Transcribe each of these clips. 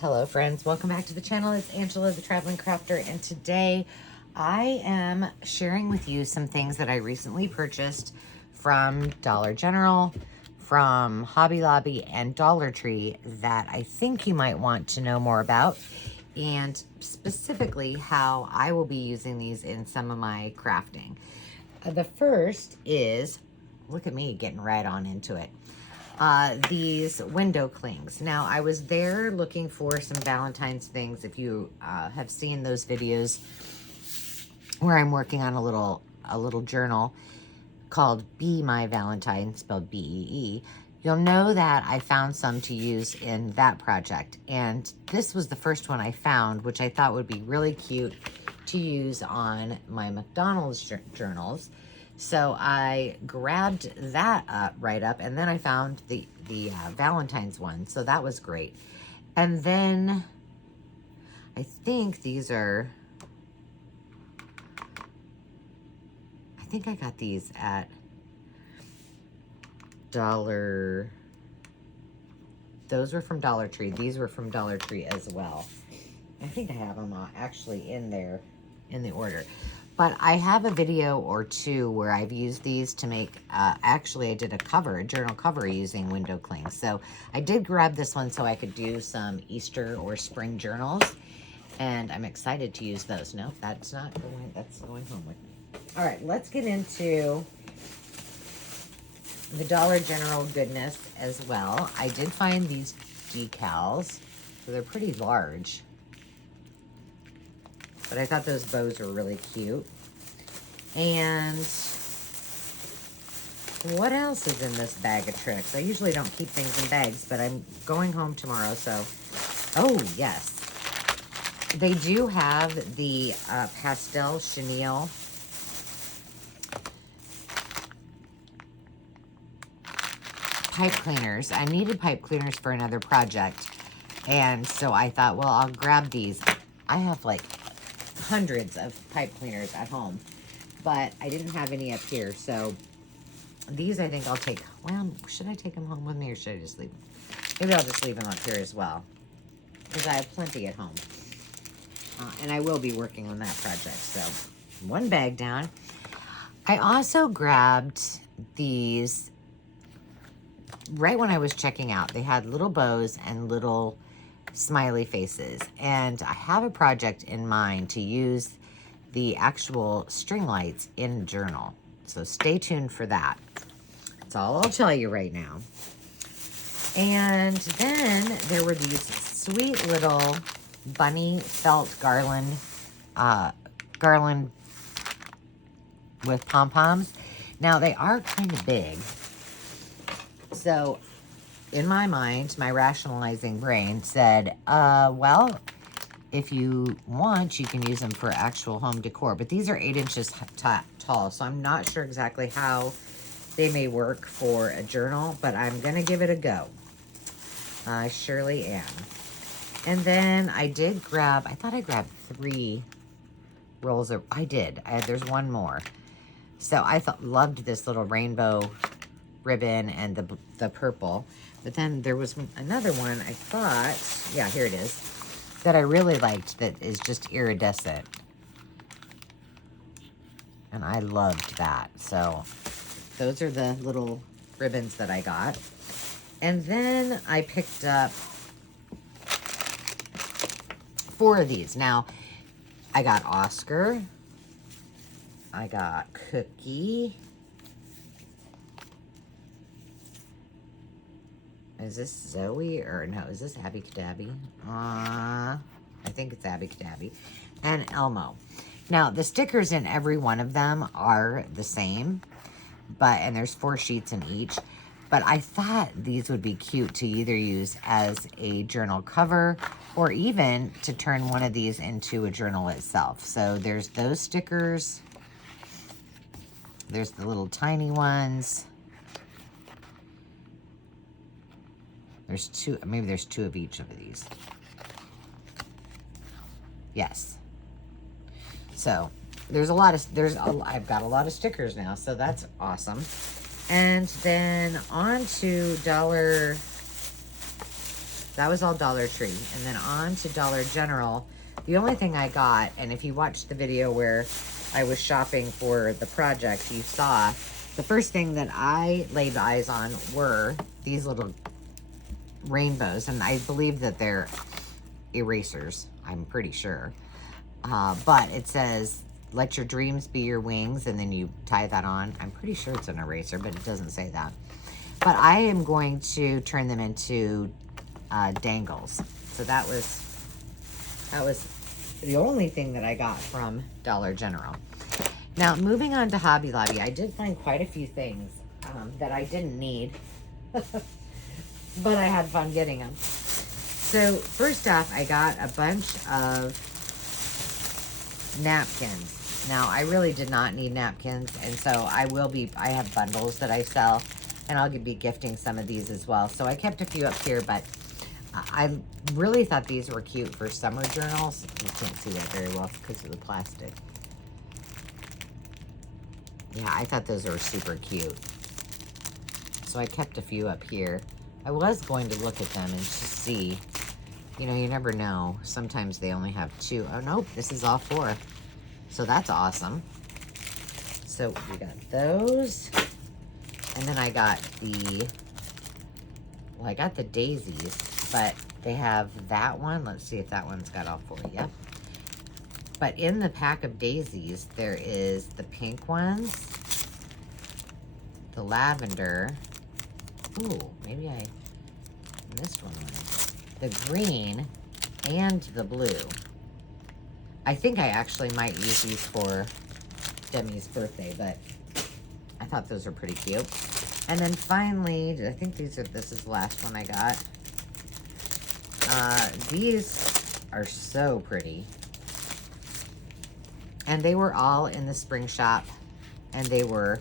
Hello friends, welcome back to the channel. It's Angela, the Traveling Crafter, and today I am sharing with you some things that I recently purchased from Dollar General, from Hobby Lobby, and Dollar Tree that I think you might want to know more about, and specifically how I will be using these in some of my crafting. The first is, look at me getting right on into it. These window clings. Now, I was there looking for some Valentine's things. If you have seen those videos where I'm working on a little journal called Be My Valentine, spelled B-E-E, you'll know that I found some to use in that project. And this was the first one I found, which I thought would be really cute to use on my McDonald's journals. So I grabbed that right up, and then I found the Valentine's one, so that was great. And then I think these are, I think I got these at those were from Dollar Tree. These were from Dollar Tree as well. I think I have them actually in there in the order. But I have a video or two where I've used these to make, actually I did a journal cover using window clings. So I did grab this one so I could do some Easter or spring journals. And I'm excited to use those. No, that's not going, that's going home with me. All right, let's get into the Dollar General goodness as well. I did find these decals, so they're pretty large. But I thought those bows were really cute. And what else is in this bag of tricks? I usually don't keep things in bags, but I'm going home tomorrow, so... Oh, yes. They do have the pastel chenille pipe cleaners. I needed pipe cleaners for another project. And so I thought, well, I'll grab these. I have like hundreds of pipe cleaners at home, but I didn't have any up here, so these I think I'll take. Well, should I take them home with me, or should I just leave them? Maybe I'll just leave them up here as well, because I have plenty at home, and I will be working on that project. So one bag down. I also grabbed these right when I was checking out. They had little bows and little smiley faces, and I have a project in mind to use the actual string lights in a journal, so stay tuned for that. That's all I'll tell you right now. And then there were these sweet little bunny felt garland with pom-poms. Now they are kind of big, so in my mind, my rationalizing brain said, well, if you want, you can use them for actual home decor. But these are 8 inches tall, so I'm not sure exactly how they may work for a journal, but I'm going to give it a go. I surely am. And then I did grab, I thought I grabbed 3 rolls of, I did. There's one more. So I loved this little rainbow ribbon and the purple. But then there was another one I thought, yeah, here it is, that I really liked that is just iridescent. And I loved that. So those are the little ribbons that I got. And then I picked up 4 of these. Now, I got Oscar. I got Cookie. Is this Zoe, or no, is this Abby Cadabby? I think it's Abby Cadabby. And Elmo. Now, the stickers in every one of them are the same, and there's 4 sheets in each. But I thought these would be cute to either use as a journal cover, or even to turn one of these into a journal itself. So there's those stickers. There's the little tiny ones. There's 2, maybe there's 2 of each of these. Yes. So there's a lot of, I've got a lot of stickers now, so that's awesome. And then on to Dollar that was all Dollar Tree. And then on to Dollar General. The only thing I got, and if you watched the video where I was shopping for the project, you saw the first thing that I laid eyes on were these little rainbows. And I believe that they're erasers, I'm pretty sure. But it says, let your dreams be your wings, and then you tie that on. I'm pretty sure it's an eraser, but it doesn't say that. But I am going to turn them into dangles. So that was the only thing that I got from Dollar General. Now, moving on to Hobby Lobby, I did find quite a few things that I didn't need, but I had fun getting them. So first off, I got a bunch of napkins. Now, I really did not need napkins, and so I have bundles that I sell, and I'll be gifting some of these as well. So I kept a few up here, but I really thought these were cute for summer journals. You can't see that very well because of the plastic. Yeah, I thought those were super cute. So I kept a few up here. I was going to look at them and just see. You know, you never know. Sometimes they only have 2. Oh, nope, this is all 4. So that's awesome. So we got those. And then I got I got the daisies, but they have that one. Let's see if that one's got all 4. Yep. But in the pack of daisies, there is the pink ones, the lavender. Ooh, maybe I missed one. The green and the blue. I think I actually might use these for Demi's birthday, but I thought those were pretty cute. And then finally, I think this is the last one I got. These are so pretty. And they were all in the spring shop, and they were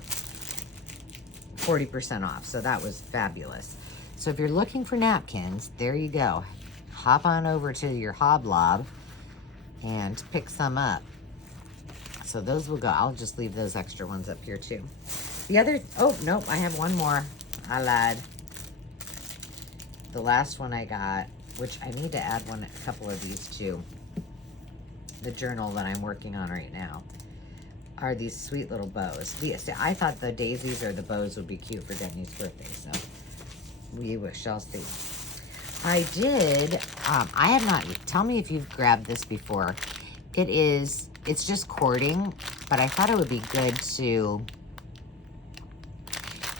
40% off, so that was fabulous. So if you're looking for napkins, there you go. Hop on over to your Hoblob and pick some up. So those will go. I'll just leave those extra ones up here too. The other, oh, nope, I have one more. I lied. The last one I got, which I need to add a couple of these to the journal that I'm working on right now, are these sweet little bows. I thought the daisies or the bows would be cute for Demi's birthday, so we shall see. I did, I have not, tell me if you've grabbed this before. It's just cording, but I thought it would be good to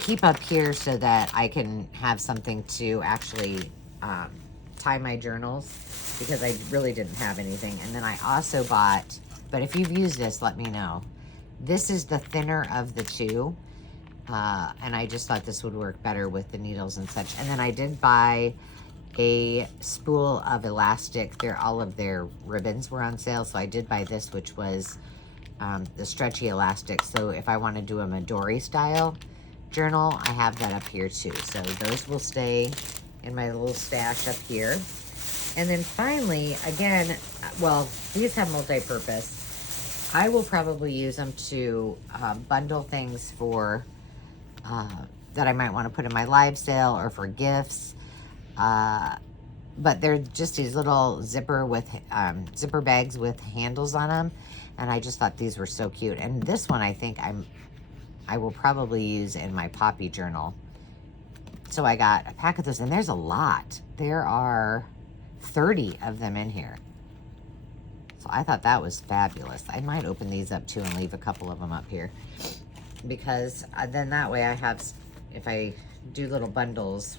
keep up here so that I can have something to actually tie my journals, because I really didn't have anything. And then I also bought, but if you've used this, let me know. This is the thinner of the two. And I just thought this would work better with the needles and such. And then I did buy a spool of elastic. All of their ribbons were on sale. So I did buy this, which was the stretchy elastic. So if I want to do a Midori style journal, I have that up here too. So those will stay in my little stash up here. And then finally, again, well, these have multi-purpose. I will probably use them to bundle things for that I might want to put in my live sale or for gifts. But they're just these little zipper bags with handles on them. And I just thought these were so cute. And this one, I think I will probably use in my Poppy journal. So I got a pack of those, and there's a lot. There are 30 of them in here. So I thought that was fabulous. I might open these up too and leave a couple of them up here, because then that way I have, if I do little bundles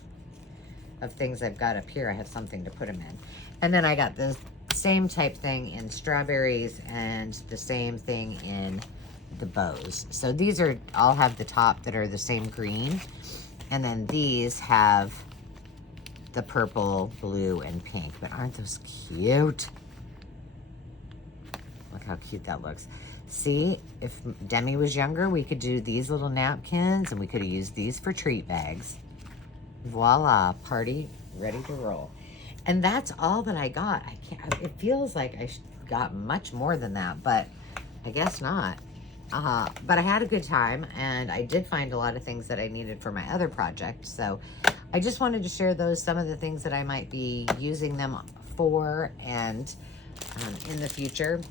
of things I've got up here, I have something to put them in. And then I got the same type thing in strawberries and the same thing in the bows. So these all have the top that are the same green. And then these have the purple, blue, and pink. But aren't those cute? Look how cute that looks. See, if Demi was younger, we could do these little napkins, and we could have used these for treat bags. Voila, party ready to roll. And that's all that I got. It feels like I got much more than that, but I guess not. But I had a good time, and I did find a lot of things that I needed for my other project. So I just wanted to share some of the things that I might be using them for and in the future.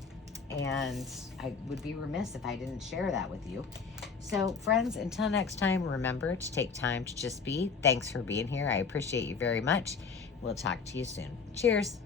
And I would be remiss if I didn't share that with you. So friends, until next time, remember to take time to just be. Thanks for being here. I appreciate you very much. We'll talk to you soon. Cheers.